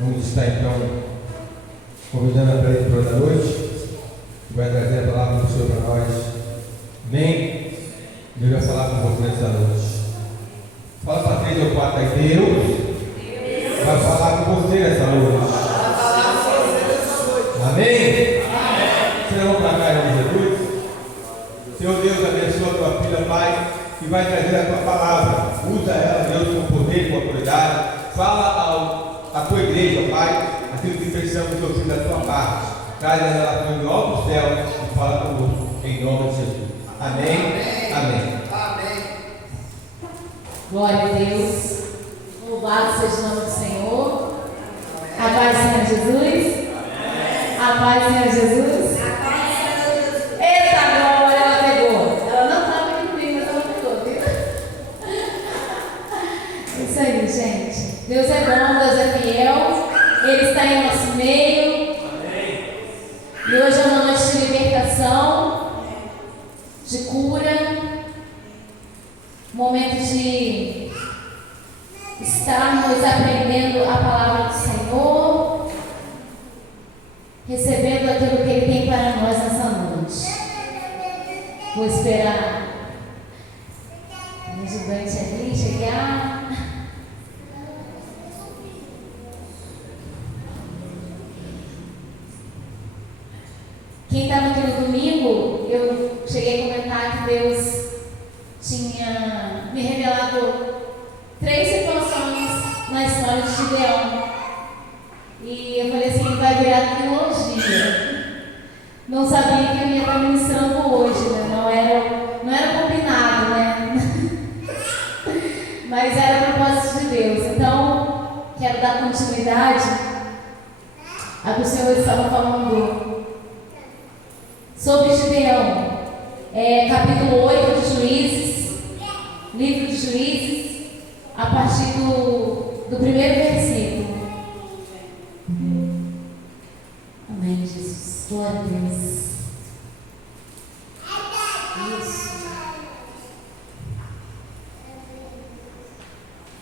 Vamos estar então convidando a pregadora da noite, que vai trazer a palavra do Senhor para nós. Amém? Deus vai falar com você nessa noite. Fala para 3 ou 4 aí, Deus vai falar com você nessa noite. Amém? Vocês vão para cá em nome de Jesus. Senhor Deus, abençoa a tua filha, Pai, que vai trazer a tua palavra. Usa ela, Deus, com poder e com autoridade. Fala à tua igreja, Pai, aquilo que precisamos ouvir da tua parte. Traz a relação do alto céu e fala conosco, em nome de Jesus. Amém? Amém. Amém. Glória a Deus. Louvado seja o nome do Senhor. A paz do Senhor Jesus. A paz do Senhor Jesus. Eita glória, ela pegou. Ela não estava aqui comigo, mas ela pegou, viu? É isso aí, gente. Deus é bom, Deus é fiel. Ele está em nosso meio. E hoje é uma noite de libertação, de cura, momento de estarmos aprendendo a palavra do Senhor, recebendo aquilo que Ele tem para nós nessa noite. Vou esperar o ajudante ali chegar. Quem estava aqui no domingo, eu cheguei a comentar que Deus tinha me revelado 3 situações na história de Gideão. E eu falei assim, vai virar trilogia. Não sabia que eu ia estar ministrando hoje, né? Não era combinado, né? Mas era propósito de Deus. Então, quero dar continuidade a que o Senhor estava falando sobre Gideão. Capítulo 8 de Juízes, livro de Juízes, a partir do primeiro versículo. Amém, Jesus. Glória a Deus. Isso.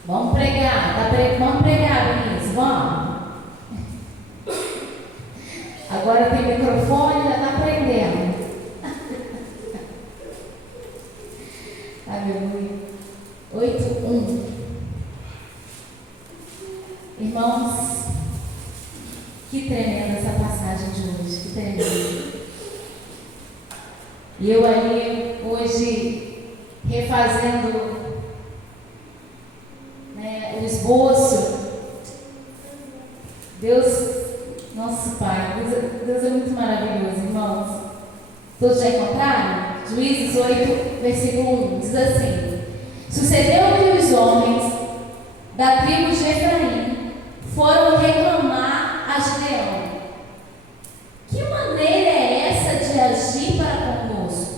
Vamos pregar. Vamos pregar, Vinícius. Vamos. Agora tem microfone, já está aprendendo. Aleluia. 8:1. Irmãos, que tremenda essa passagem de hoje, que tremenda. E eu aí, hoje, refazendo, o esboço. Deus, nosso Pai, Deus é muito maravilhoso, irmãos. Todos já encontraram? Juízes 8, versículo 1, diz assim: Sucedeu que os homens da tribo de Efraim foram reclamar a Gideão: Que maneira é essa de agir para conosco?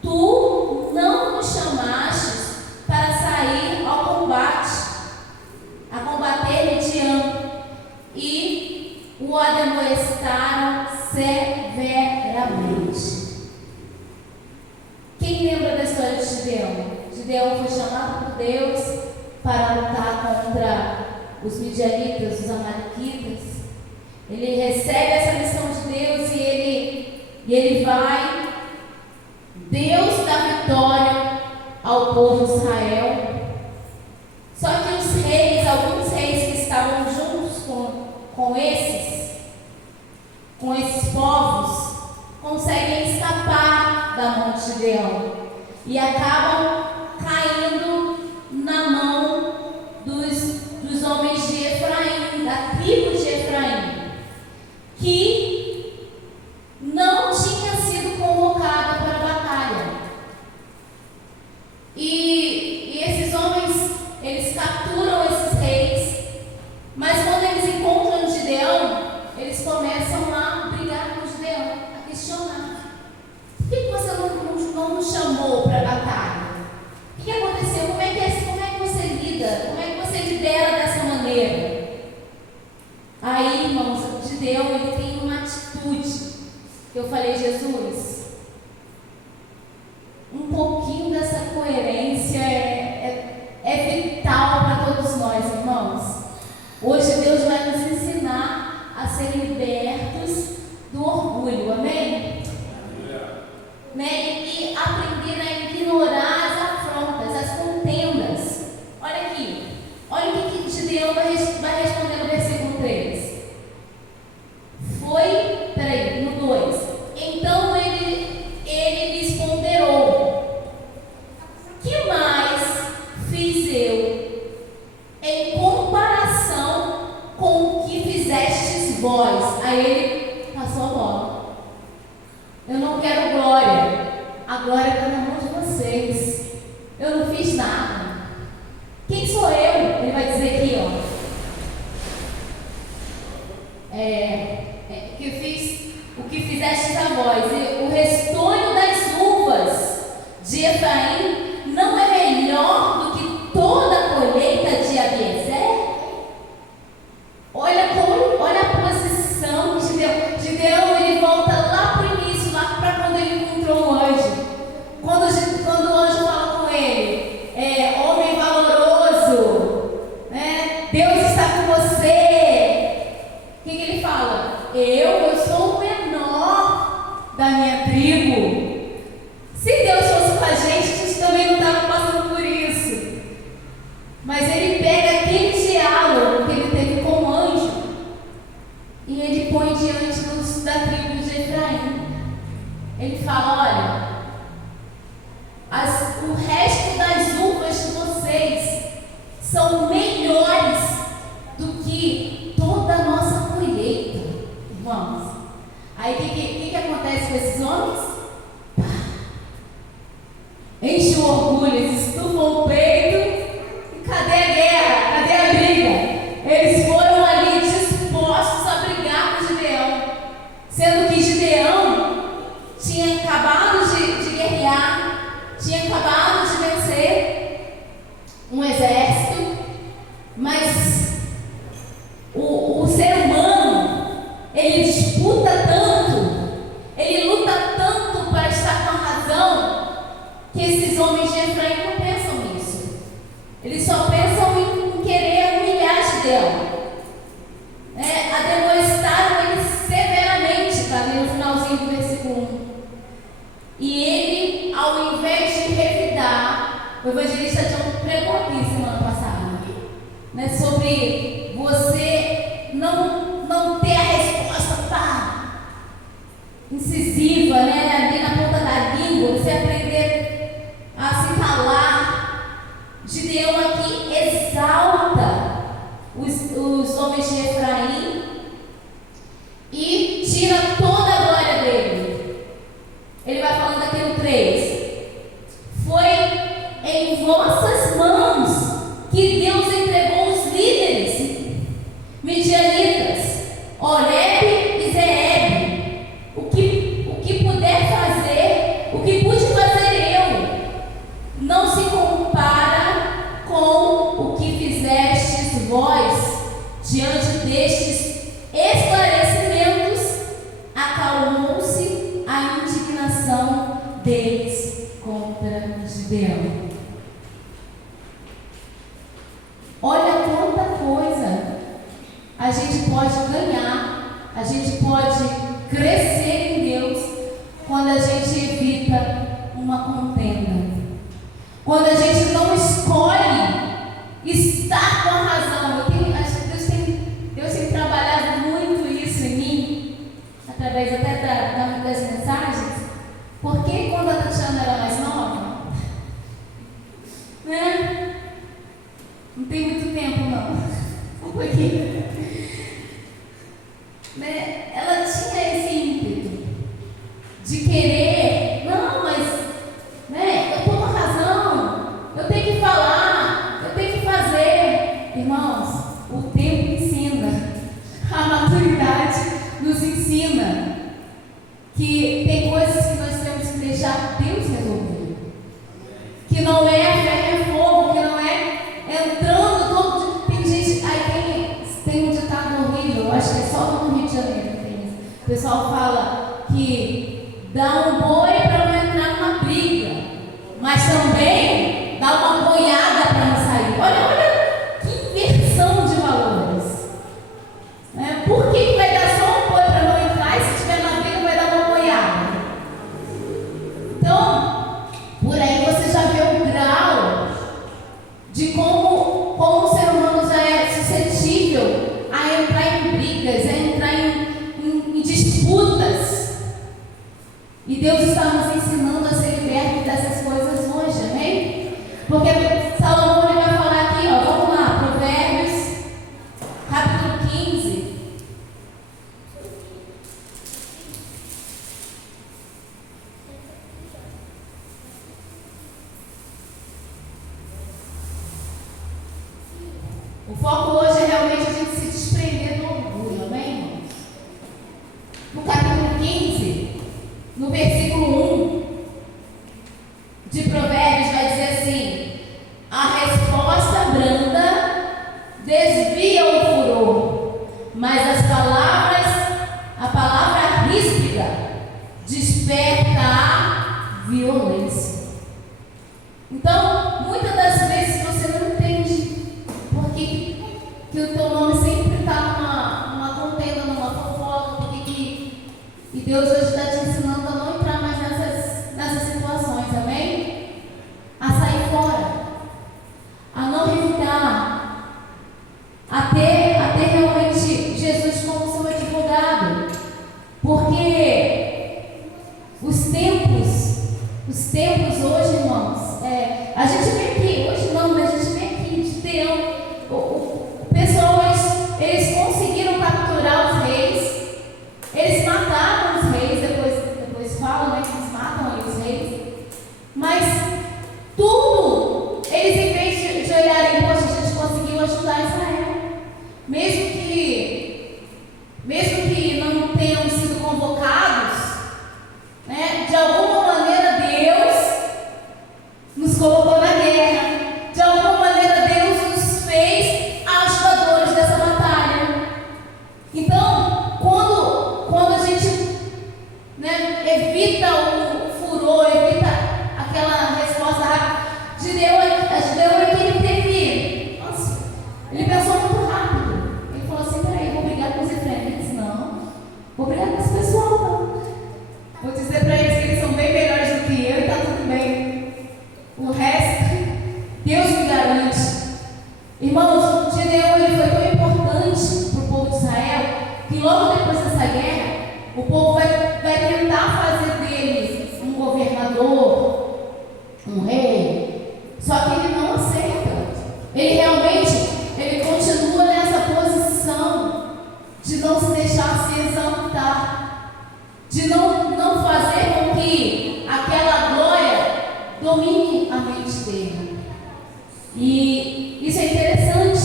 Tu não nos chamastes para sair ao combate, a combater Midian, e o ademoestaram severamente. Quem lembra da história de Gideão? Gideão foi chamado por Deus para lutar contra os midianitas, os amalequitas. Ele recebe essa missão de Deus e ele vai. Deus dá vitória ao povo de Israel. Só que os reis, alguns reis que estavam juntos com esses povos, conseguem escapar da mão de Gideão e acabam caindo na mão dos homens de Efraim, da tribo de Efraim, que não tinha sido convocada para a batalha. E esses homens, eles capturam esses reis, mas quando eles encontram Gideão, eles começam a brigar com Gideão, a questionar: por que você não nos chamou para a batalha? O que aconteceu? Como é que você lida? Como é que você lidera dessa maneira? Aí, irmãos, Gideão, ele tem uma atitude que eu falei: Jesus, um pouquinho dessa coerência é vital para todos nós, irmãos. Hoje Deus vai vós. Aí ele passou a bola. Eu não quero glória. A glória está na mão de vocês. Eu não fiz nada. Quem sou eu? Ele vai dizer aqui, ó. O que fizestes a vós, e o restolho das uvas de Efraim não é melhor do que toda a colheita de Abiezer? Olha a posição de Gideão. Gideão, ele volta lá para o início, lá para quando ele encontrou o anjo. Quando o anjo fala com ele, homem valoroso, né? Deus está com você. O que ele fala? Eu sou o menor da minha tribo. Se Deus fosse com a gente também não estava passando por isso. Mas ele pega aquele diálogo que ele teve com o anjo e ele põe diante da tribo de Efraim. Ele fala: olha, o resto das uvas de vocês são melhores do que toda a nossa colheita. Irmãos, aí o que acontece com esses homens? Enche o orgulho, eles estufam o peito. E cadê a guerra? Cadê a briga? Eles foram ali dispostos a brigar com Gideão, sendo que Gideão tinha acabado de guerrear, tinha acabado de vencer um exército. Mas o ser humano, ele disputa tanto, ele luta tanto para estar com a razão, que esses homens de Efraim não pensam nisso. Eles só pensam em querer humilhar Gideão, ademoestaram ele severamente, está ali no finalzinho do versículo 1. E ele, ao invés de revidar, o evangelista João pregou aqui semana passada, né, sobre você não ter a resposta incisiva, né, ali na ponta da língua, você aprender a se calar. Gideão aqui exalta os homens de Efraim e tira toda a glória dele. Ele vai falando aqui no 3: foi em vossas mãos que Deus entregou os líderes midianitas, Oreb e Zeeb. O que puder fazer, o que pude fazer eu, não se compara com o que fizestes vós. Diante destes esclarecimentos, acalmou-se a indignação deles contra Gideão. Olha quanta coisa a gente pode ganhar, a gente pode crescer em Deus quando a gente evita uma contenda, quando a gente não escolhe estar com a razão. Acho que Deus tem trabalhado muito isso em mim, através até das mensagens, porque quando a Tatiana era mais nova, né? Não tem muito tempo não, um pouquinho, né? Ela tinha esse ímpeto de querer, não, mas, né, eu estou com razão, eu tenho que falar, eu tenho que fazer. Irmãos, o tempo ensina, a maturidade nos ensina que tem coisas que nós temos que deixar Deus resolver, que não é a ferro e fogo, que não é entrando todo dia. Tem gente, aí tem um ditado horrível, eu acho que é só no Rio de Janeiro que tem isso. O pessoal fala que dá um O foco hoje é realmente a gente se desprender do orgulho, amém, irmãos? No capítulo 15, no versículo 1 de Provérbios, vai dizer assim: a resposta branda desvia o furor, mas a palavra ríspida desperta a violência. Então, muitas das vezes você não entende por que o teu nome sempre está numa contenda, numa fofoca, e Deus hoje está te ensinando a não entrar mais nessas situações, amém? A sair fora, a não revidar, a ter realmente Jesus como seu advogado, porque os tempos hoje, irmãos, a gente vê aqui, hoje não, mas a gente vê aqui de ter pessoas, eles conseguiram capturar os reis, eles mataram os reis, depois falam, né, que eles matam ali os reis, mas tudo, eles em vez de olharem, poxa, a gente conseguiu ajudar Israel, mesmo que não tenham sido convocados, né, de alguma maneira Deus nos colocou na guerra, de alguma maneira Deus nos fez ajudadores dessa batalha. Então, quando a gente, né, evita o furor, evita aquela resposta rápida, Gideão é que ele teve, nossa, ele pensou muito rápido, ele falou assim: peraí, vou brigar com os israelitas? Não, vou brigar com esse pessoal, não. Vou dizer para eles que eles são bem melhores do que eu e está tudo bem. O resto, Deus me garante. Irmãos, Gideão ele foi tão importante para o povo de Israel que logo depois dessa guerra, o povo vai tentar fazer dele um governador, um rei. Só que ele não aceita. Ele continua nessa posição de não se deixar se exaltar, de não fazer com que aquela glória domine a mente dele. E isso é interessante,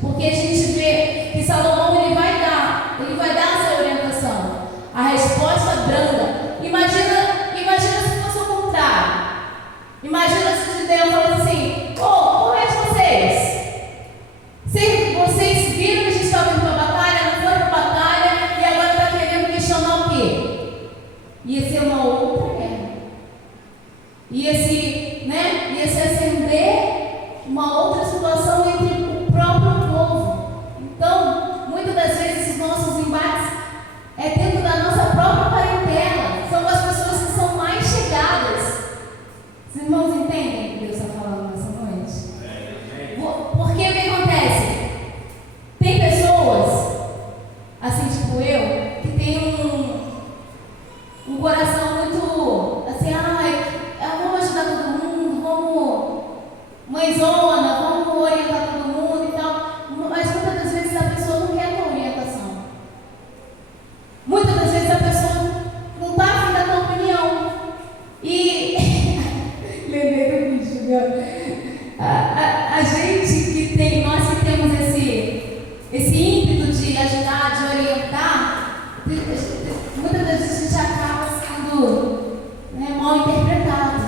porque a gente vê que Salomão ele vai dar essa orientação, a resposta branda. Imagina se fosse o contrário. Imagina se Deus falasse assim: como é de vocês? Vocês viram que a gente estava indo para a batalha, não foi para a batalha, e agora está querendo questionar o quê? Ia ser uma outra guerra. Ia se acender uma outra situação entre o próprio povo. Então, muitas das vezes, os nossos embates é dentro da nossa própria parentela. São as pessoas que são mais chegadas. Os irmãos entendem o que Deus está falando nessa noite? Porque o que acontece? Tem pessoas, assim tipo eu, que tem um coração muito assim: vamos ajudar todo mundo, vamos mãezona, vamos orientar todo mundo e tal. Mas muitas das vezes a pessoa não quer a tua orientação. Muitas das vezes a pessoa não está afim da tua opinião. E lembrei do vídeo, a gente que tem, nós que temos esse ímpeto de ajudar, de orientar, muitas vezes a gente acaba sendo, né, mal interpretado,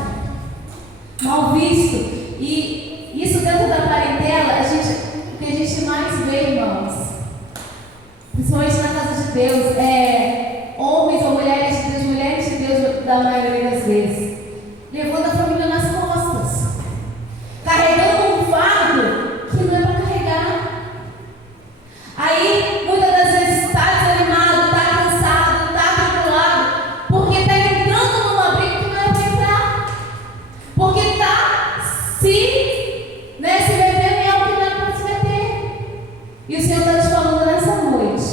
mal visto. E isso dentro da parentela, o que a gente mais vê, irmãos, principalmente na casa de Deus, é homens ou mulheres de Deus, da maioria das vezes, levando a família nas costas, carregando um fardo que não é para carregar. Aí, muitas das vezes, está desanimado, está cansado, está atribulado, porque está entrando numa briga que não é para entrar, porque está se metendo em algo que não é para se meter. E o Senhor está te falando nessa noite: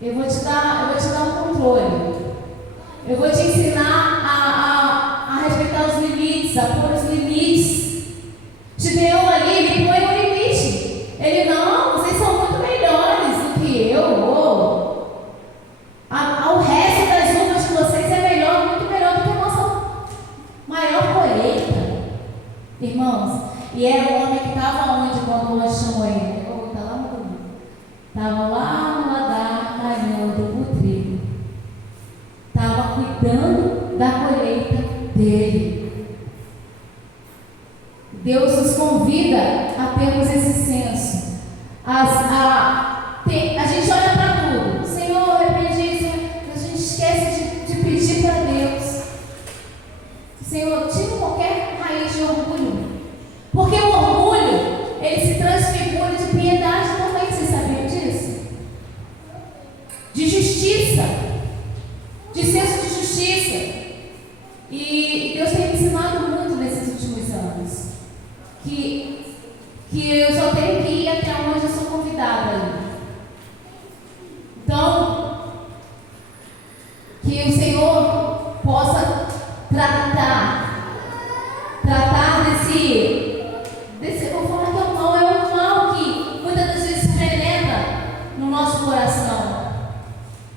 eu vou te dar um controle, eu vou te ensinar cuidado ali. Então, que o Senhor possa tratar desse, eu vou falar que é um mal que muitas das vezes penetra no nosso coração,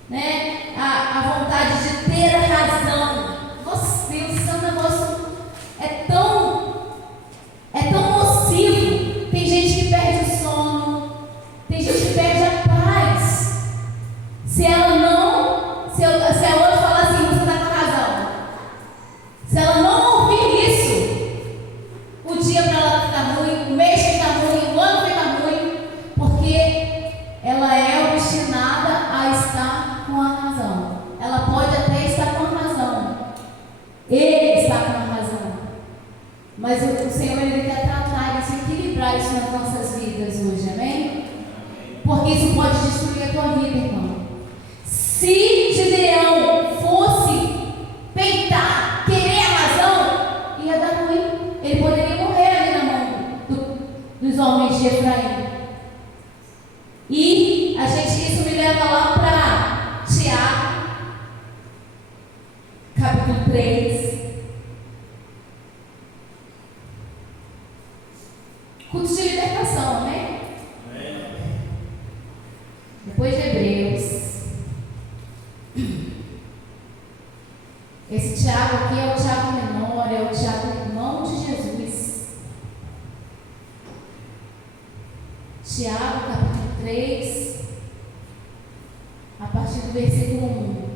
né? A vontade de ter a razão. Nossa Deus, isso é um negócio, é tão nocivo. Tem gente que perde o sono, tem gente que perde a paz. Se a outra falar assim, você está com razão. Se ela não ouvir isso, o dia para ela fica ruim, o mês fica ruim, o ano fica ruim, porque ela é obstinada a estar com a razão. Ela pode até estar com a razão. Ele está com a razão. Mas o Senhor, Ele quer tratar isso, equilibrar isso nas nossas vidas hoje, amém? Porque isso pode destruir a tua vida, irmão. Se Gideão fosse peitar, querer a razão, ia dar ruim. Ele poderia morrer ali na mão dos homens de Efraim. E isso me leva lá para Tiago, capítulo 3. Culto de libertação, amém? Depois de Hebreus. Esse Tiago aqui é o Tiago menor, é o Tiago irmão de Jesus. Tiago, capítulo 3, a partir do versículo 1.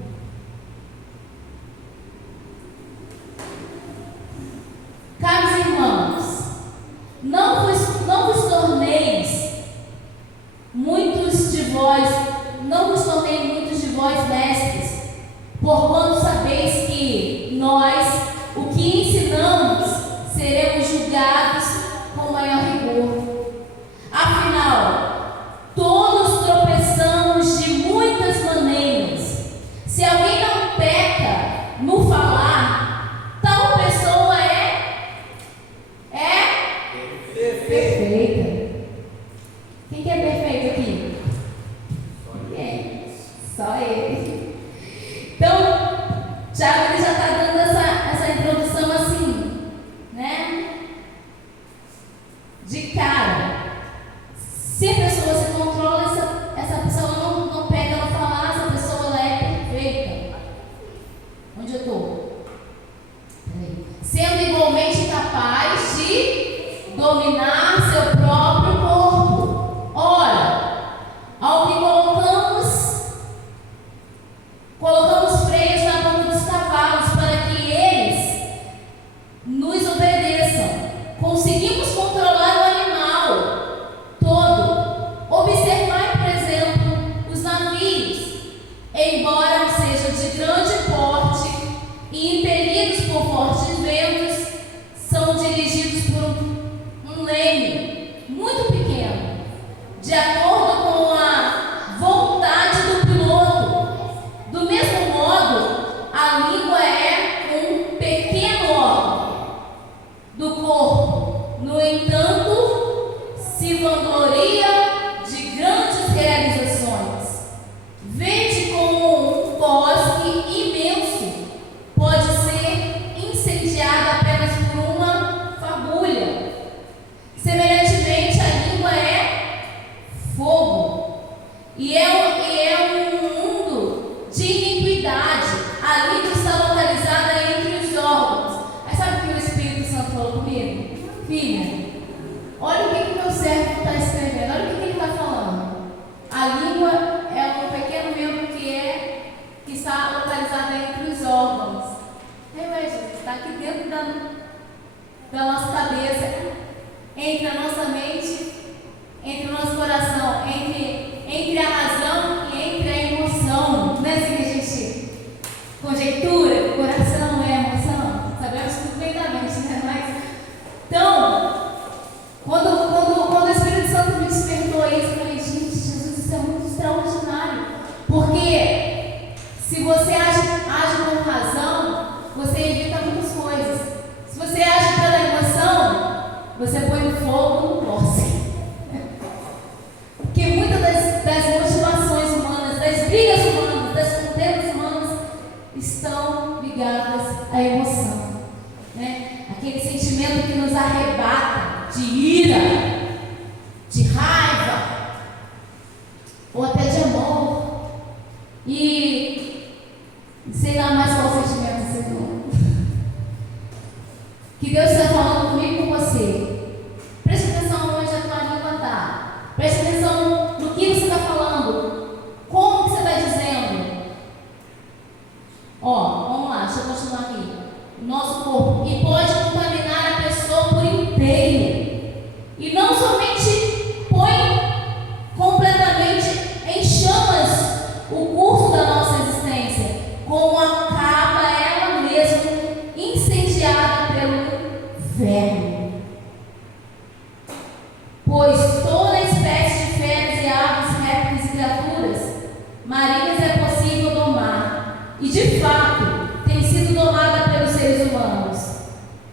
Caros irmãos, não vos torneis muitos de vós mestres, porquanto sabeis que nós, o que ensinamos, seremos julgados com maior rigor. Afinal, todos tropeçamos de muitas maneiras. Se alguém não peca no falar, tal pessoa é perfeita. Quem que é perfeito aqui? Só ele. Então, Tiago já está dando essa introdução assim, né? De cara. Se a pessoa se controla, essa pessoa não pega ela falar, essa pessoa ela é perfeita. Onde eu estou? Sendo igualmente capaz de dominar seu próprio corpo. Ora, ao que colocamos freios na boca dos cavalos para que eles nos obedeçam. Conseguimos controlar o animal todo. Observai, por exemplo, os navios, embora sejam de grande porte e impelidos por fortes ventos, são dirigidos por um leme muito pequeno, de acordo com a vontade do piloto. Do mesmo modo, a língua é um pequeno órgão do corpo. No entanto, se vangloria de grandes realizações. Vede como um bosque imenso pode ser incendiado apenas por uma fagulha. Semelhantemente, a língua é fogo e é um mundo de iniquidade. A língua está localizada entre os órgãos. Mas sabe o que o Espírito Santo falou comigo? Filha, olha o que meu servo está escrevendo, olha o que ele está falando. A língua é um pequeno membro que está localizado entre os órgãos. Está aqui dentro da nossa cabeça, entre a nossa mente, entre o nosso coração, entre a razão e entre a emoção. Não é assim que a gente conjectura? O coração é a emoção. Sabemos tudo bem da mente, né? Mas, então, quando o Espírito Santo me despertou isso, eu falei, gente, Jesus, isso é muito extraordinário. Porque se você age com razão, você evita muitas coisas. Se você age pela emoção, você põe o fogo no poste. Porque ou até de amor, e sei lá mais qual sentimento você tem. Que Deus está falando comigo e com você. Preste atenção onde a tua língua está. Preste atenção no que você está falando. Como que você está dizendo? Ó, vamos lá, deixa eu continuar aqui. O nosso corpo. E pode contaminar a pessoa por inteiro. E não somente põe completamente em chamas o curso da nossa existência, como acaba ela mesma incendiada pelo inferno. Pois toda espécie de feras e aves, répteis e criaturas marinhas é possível domar, e de fato tem sido domada pelos seres humanos.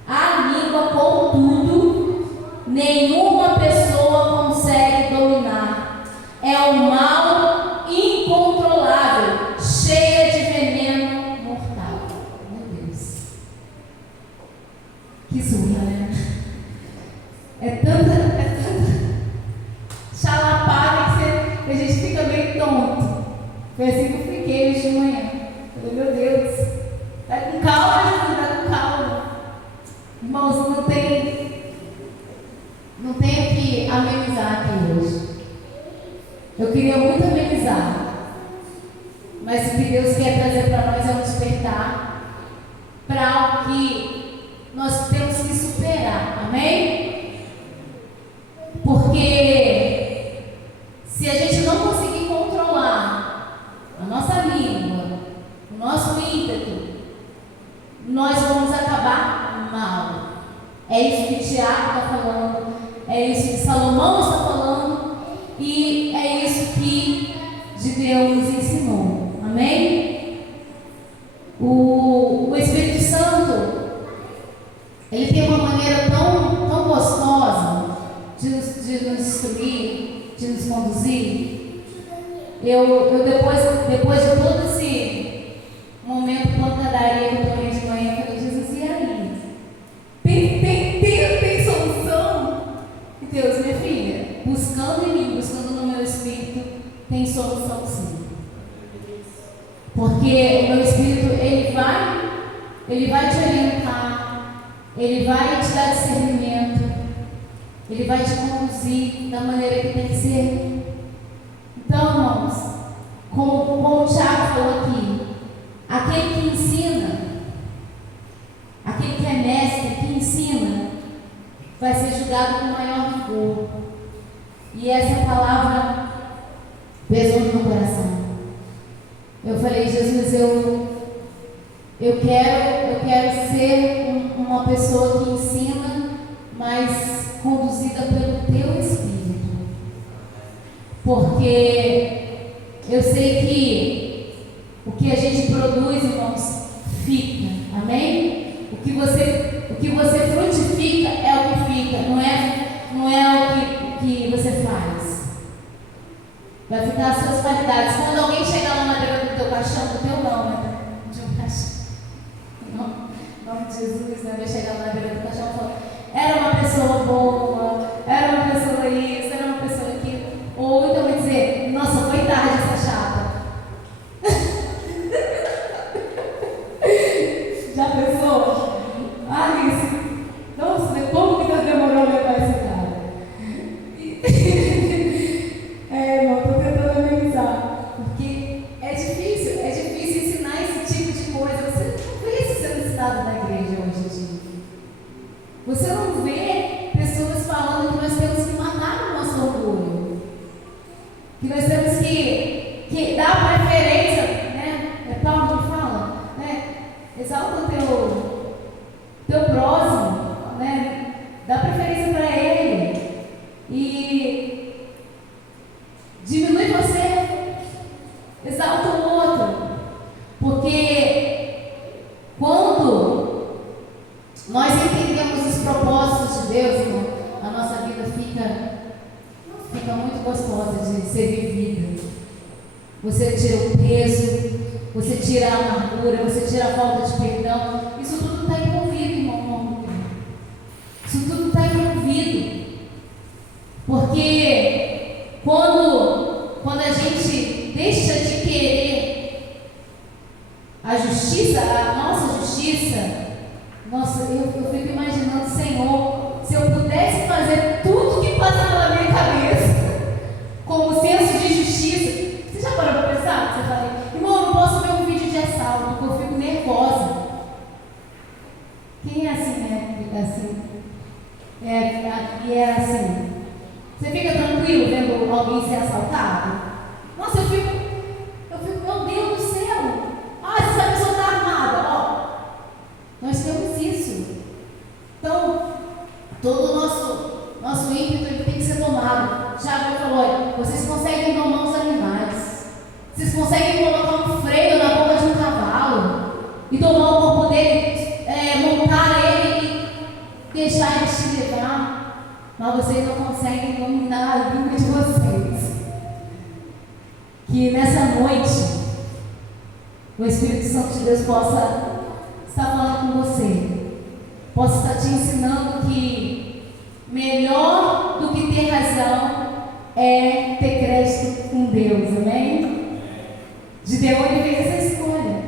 A língua, contudo, nenhuma pessoa consegue dominar. É um mal incontrolável, cheia de veneno mortal. Meu Deus, que surra, né? É tanta chalapada que a gente fica meio tonto. Foi assim que eu fiquei hoje de manhã. Falei, meu Deus, tá com calma, Jesus, tá com calma. Irmãos, não tem o que amenizar aqui hoje. Eu queria muito amenizar, mas o que Deus quer trazer para nós é um despertar para algo que nós temos que superar, amém? Porque se a gente não conseguir controlar a nossa língua, o nosso ímpeto, nós vamos acabar mal. É isso que Tiago está falando, é isso que Salomão está falando, e é isso que de Deus nos ensinou, amém? O Espírito Santo, ele tem uma maneira tão gostosa de nos instruir, de nos conduzir. Eu depois de todo esse momento de pancadaria que eu tomei de manhã, eu falei, Jesus, e aí? Tem solução? E Deus, minha filha, buscando em mim, buscando no meu Espírito, tem solução sim. Porque o meu Espírito, ele vai te orientar, ele vai te dar discernimento, ele vai te conduzir da maneira que tem que ser. Então, irmãos, como o Tiago falou aqui, aquele que ensina, aquele que é mestre, que ensina, vai ser julgado com maior rigor. E essa palavra pesou no meu coração. Eu falei, Jesus, eu quero ser uma pessoa que ensina, mas conduzida pelo Teu Espírito. Porque eu sei que o que a gente produz, irmãos, fica. Amém? O que você frutifica é o que fica, não é o que você faz. Vai ficar as suas qualidades. Quando alguém chegar lá na beira do teu caixão, do teu não, né? De um caixão. Em nome de Jesus, né? Vai chegar lá na beira do caixão e falar, era uma pessoa boa, era uma pessoa isso, era uma pessoa aquilo. Ou então vai dizer, nossa, foi tarde essa chata. Já pensou? Alice, nossa, como que tá demorando a levar esse cara? Irmão, estou tentando amenizar, porque é difícil ensinar esse tipo de coisa. Você não vê isso sendo ensinado na igreja hoje em dia. Você não vê pessoas falando que nós temos que matar o nosso orgulho, que nós temos que dar preferência, né? É Paulo que fala, né? Exalta o teu próximo, né? Dá preferência para ele e diminui você, exalta o outro, porque quando nós entendemos os propósitos de Deus, irmão, a nossa vida fica muito gostosa de ser vivida. Você tira o peso, você tira a amargura, você tira a falta de perdão. Isso tudo está envolvido, irmão. Isso tudo está envolvido. Porque quando a gente viu alguém ser assaltado? Nossa, eu fico, meu Deus do céu! Ah, essa pessoa está armada, ó. Nós temos isso. Então, todo o nosso ímpeto ele tem que ser tomado. Tiago falou: olha, vocês conseguem domar os animais, vocês conseguem colocar um freio na boca de um cavalo e tomar o corpo dele, montar ele e deixar ele te levar, mas vocês não conseguem dominar a língua de vocês. Que nessa noite o Espírito Santo de Deus possa estar falando com você, possa estar te ensinando que melhor do que ter razão é ter crédito com Deus, amém? Gideão ele fez essa escolha.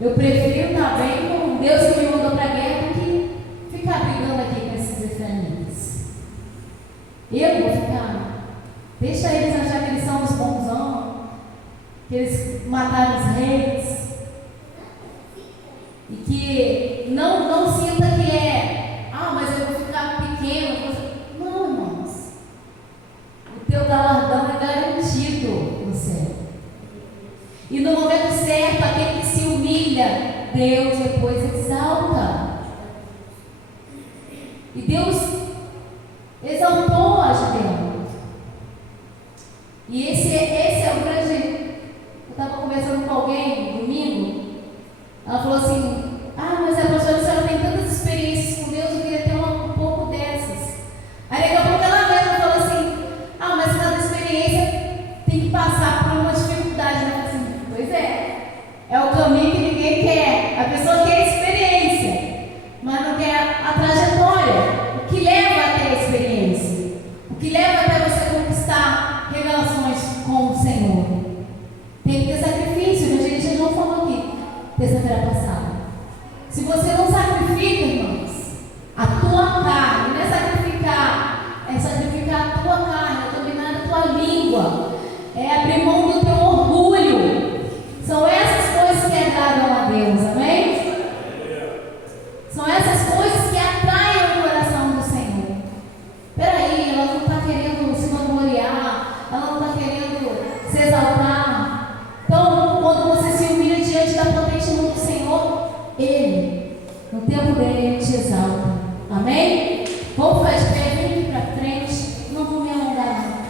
Eu prefiro estar bem com Deus que me mandou para a guerra do que ficar brigando aqui com esses efraítas. Eu vou ficar. Deixa eles achar que eles são os bonzão, que eles mataram os reis, e que não sinta que mas eu vou ficar pequeno. Não, irmãos. O teu galardão é garantido no céu. E no momento certo, aquele que se humilha, Deus depois exalta. E Deus exaltou a Gideão. E esse é o grande. Eu estava conversando com alguém no domingo. Ela falou assim: mas a pastora, a senhora tem tantas experiências com Deus, eu queria ter um pouco dessas. Aí daqui a pouco ela mesma falou assim: mas cada experiência tem que passar por uma dificuldade. Eu falei assim: pois é o caminho que ninguém quer. A pessoa quer experiência, mas não quer a trajetória, o que leva até a experiência, o que leva até você conquistar revelações com o Senhor. Tem que ter sacrifício, a gente não falou aqui terça-feira passada. Se você não sacrifica, irmãos, a tua carne, não é sacrificar a tua carne, é dominar a tua língua, é abrir mão do teu orgulho. São essas coisas que agradam a Deus, amém? São essas coisas que atraem o coração do Senhor. Peraí, ela não está querendo se vangloriar, ela não está querendo se exaltar. Então, quando você se humilha diante da potente mão do Senhor, Ele, no tempo dele, Ele te exalta. Amém? Vamos ficar de pé, vem aqui para frente. Não vou me alongar, não.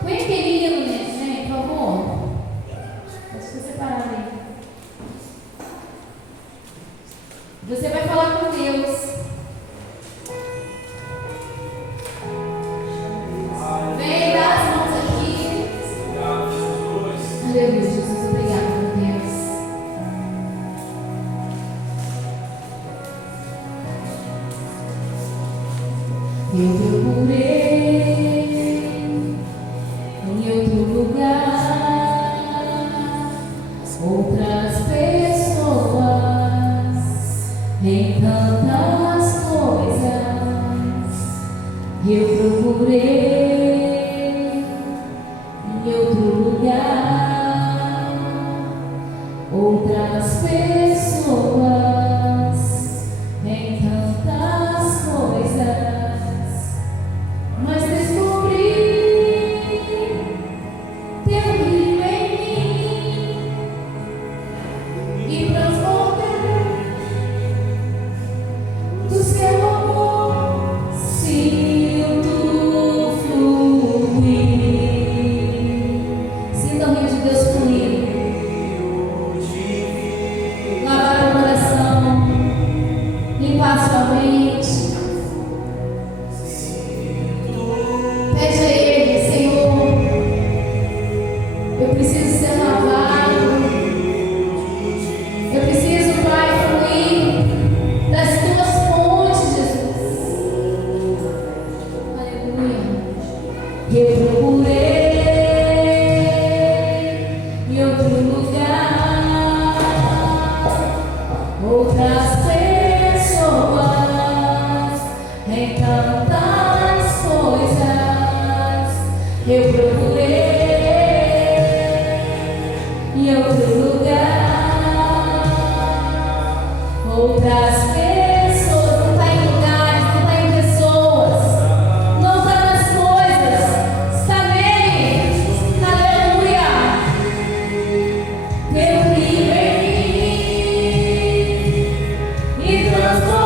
Põe aquele hino, gente, por favor. Acho que você parar aí. Você vai falar com Deus. Vem, dá as mãos aqui. Aleluia, Jesus, obrigado, meu Deus. Eu procurei em outro lugar outras pessoas em tantas coisas. Eu procurei em outro lugar outras pessoas em tantas coisas, mas descobri teu brilho em mim e transbordei do seu amor. Sinto e transformou.